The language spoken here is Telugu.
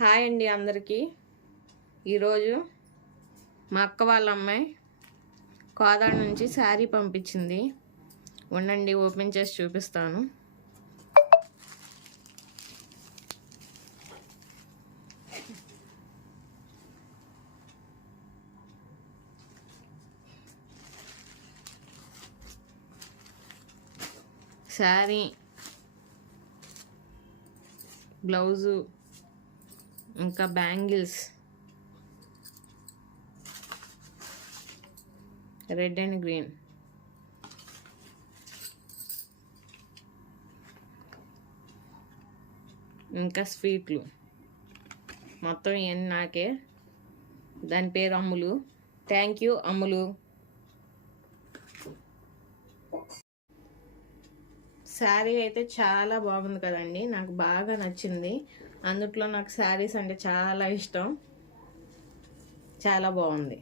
హాయ్ అండి అందరికీ. ఈరోజు మా అక్క వాళ్ళ అమ్మాయి కోదాడ నుంచి శారీ పంపించింది. ఉండండి, ఓపెన్ చేసి చూపిస్తాను. శారీ, బ్లౌజు, ఇంకా బ్యాంగిల్స్, రెడ్ అండ్ గ్రీన్, ఇంకా స్వీట్లు, మొత్తం ఇవన్నీ నాకే. దాని పేరు అమ్ములు. థ్యాంక్ యూ అమ్ములు. శారీ అయితే చాలా బాగుంది కదండి, నాకు బాగా నచ్చింది. అందుట్లో నాకు శారీస్ అంటే చాలా ఇష్టం. చాలా బాగుంది.